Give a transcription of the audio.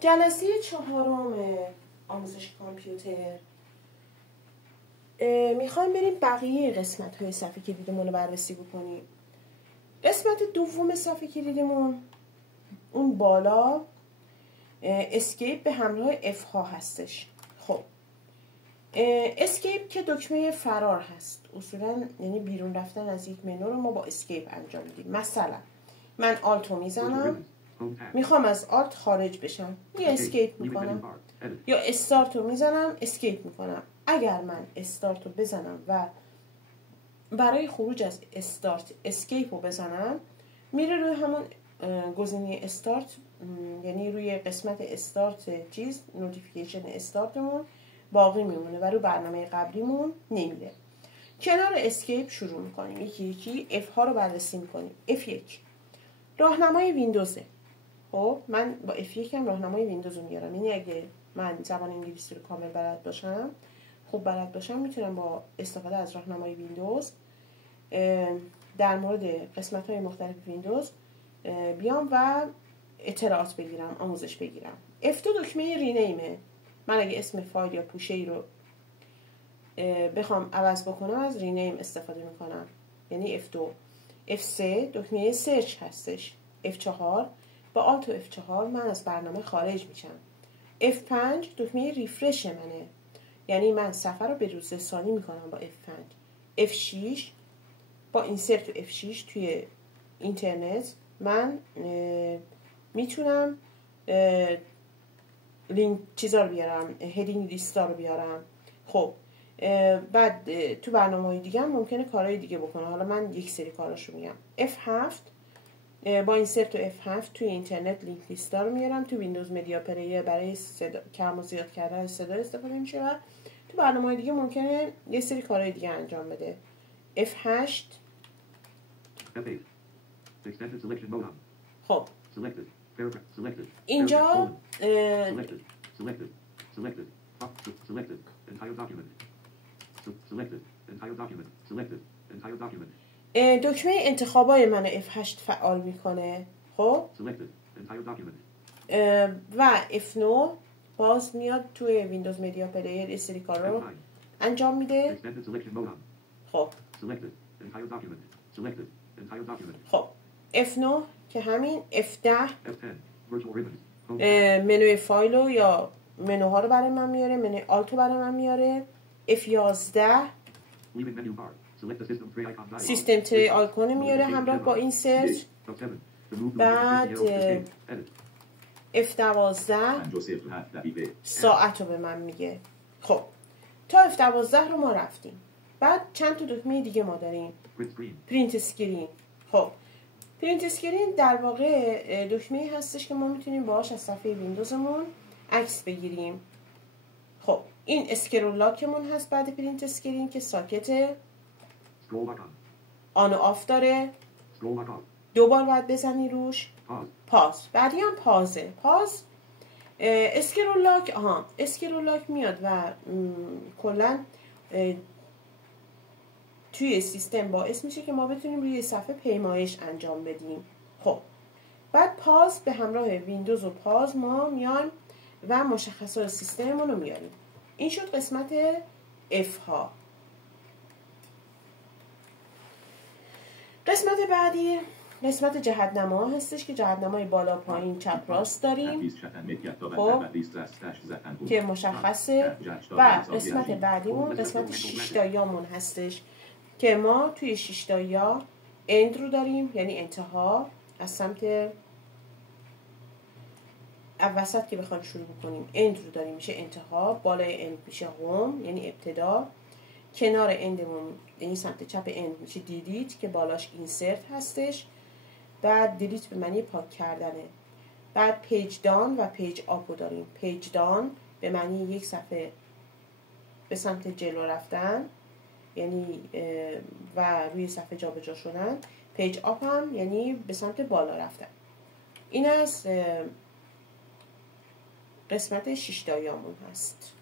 جلسه 4 آموزش کامپیوتر میخوایم بریم بقیه قسمت های صفحه کلیدمون رو بررسی بکنیم. قسمت دوم صفحه کلیدمون اون بالا اسکیپ به همراه اف ها هستش. خب اسکیپ که دکمه فرار هست، اصولا یعنی بیرون رفتن از یک منو رو ما با اسکیپ انجام میدیم. مثلا من آلت رو میزنم، میخوام از آلت خارج بشم، یه اسکیپ میکنم، یا استارت رو میزنم اسکیپ میکنم. اگر من استارت رو بزنم و برای خروج از استارت اسکیپ رو بزنم، میره روی همون گزینه استارت، یعنی روی قسمت استارت چیز نوتیفیکیشن استارتمون باقی میمونه و روی برنامه قبلیمون نمیره. کنار اسکیپ شروع میکنیم، یکی یکی اف ها رو بررسی میکنیم. F1 راهنمای ویندوزه. خب من با F1 هم راهنمای ویندوز رو میارم، یعنی اگه من زبان انگلیسی رو کامل بلد باشم، خوب بلد باشم، میتونم با استفاده از راهنمای ویندوز در مورد قسمت های مختلف ویندوز بیام و اطلاعات بگیرم، آموزش بگیرم. F2 دکمه رینیمه. من اگه اسم فایل یا پوشه ای رو بخوام عوض بکنم از رینیم استفاده میکنم، یعنی F2. F3 دکمه سرچ هستش. F4 با آلت و F4 من از برنامه خارج میشم. F5 دکمه ریفرش منه، یعنی من صفحه رو به روز ثانی میکنم با F5. F6 با اینسرت و F6 توی اینترنت من میتونم لینک چیزا رو بیارم، هدینگ لیستا رو بیارم. خب بعد تو برنامه‌های دیگه هم ممکنه کارهای دیگه بکنه، حالا من یک سری کاراشو میگم. F7 با اینسرت و F7 توی اینترنت لینک لیستا رو میارم. تو ویندوز مدیا پلیر برای کم و زیاد کردن صدا استفاده میشه و تو برنامه‌های دیگه ممکنه یه سری کارهای دیگه انجام بده. F8 خب اینجا دکمه انتخابای من F8 فعال میکنه. خب و F9 باز میاد توی ویندوز مدیا پلیر یه سری کار رو انجام میده. خب خب F9 که همین. F10 منوی فایل رو یا منوها رو برای من میاره، منوی آلت رو برای من میاره. F11 سیستم تری آیکون میاره همراه با این سرچ. بعد F12 ساعت رو به من میگه. خب تا F12 رو ما رفتیم. بعد چند تا دکمه دیگه ما داریم. پرینت اسکرین. خب پرینت اسکرین در واقع دکمه هستش که ما میتونیم باهاش از صفحه ویندوزمون عکس بگیریم. خب این اسکرول لاکمون هست بعد پرینت اسکرین که ساکته، آن و آف داره، دوبار باید بزنی روش. پاز بعدی هم پازه. پاز اسکرول لاک. اسکرول لاک میاد و کلا توی سیستم باعث میشه که ما بتونیم روی صفحه پیمایش انجام بدیم. خب بعد پاز به همراه ویندوز و پاز ما میایم و مشخصات سیستممون رو میاریم. این شد قسمت اف ها. قسمت بعدی قسمت جهت‌نما هستش که جهت‌نمای بالا پایین چپ راست داریم. خب که مشخصه. و قسمت بعدیمون قسمت 6 تاییامون هستش که ما توی 6 تایا اند رو داریم، یعنی انتها. از سمت وسط که بخوایم شروع کنیم اند رو داریم میشه انتها، بالای اند میشه هوم یعنی ابتدا، کنار اندمون یعنی سمت چپ اند میشه دیلیت که بالاش اینسرت هستش. بعد دیلیت به معنی پاک کردنه. بعد پیج دان و پیج آپ رو داریم. پیج دان به معنی یک صفحه به سمت جلو رفتن یعنی و روی صفحه جابجا شدن. پیج آپ هم یعنی به سمت بالا رفتن. این از قسمت 6 تاییامون هست.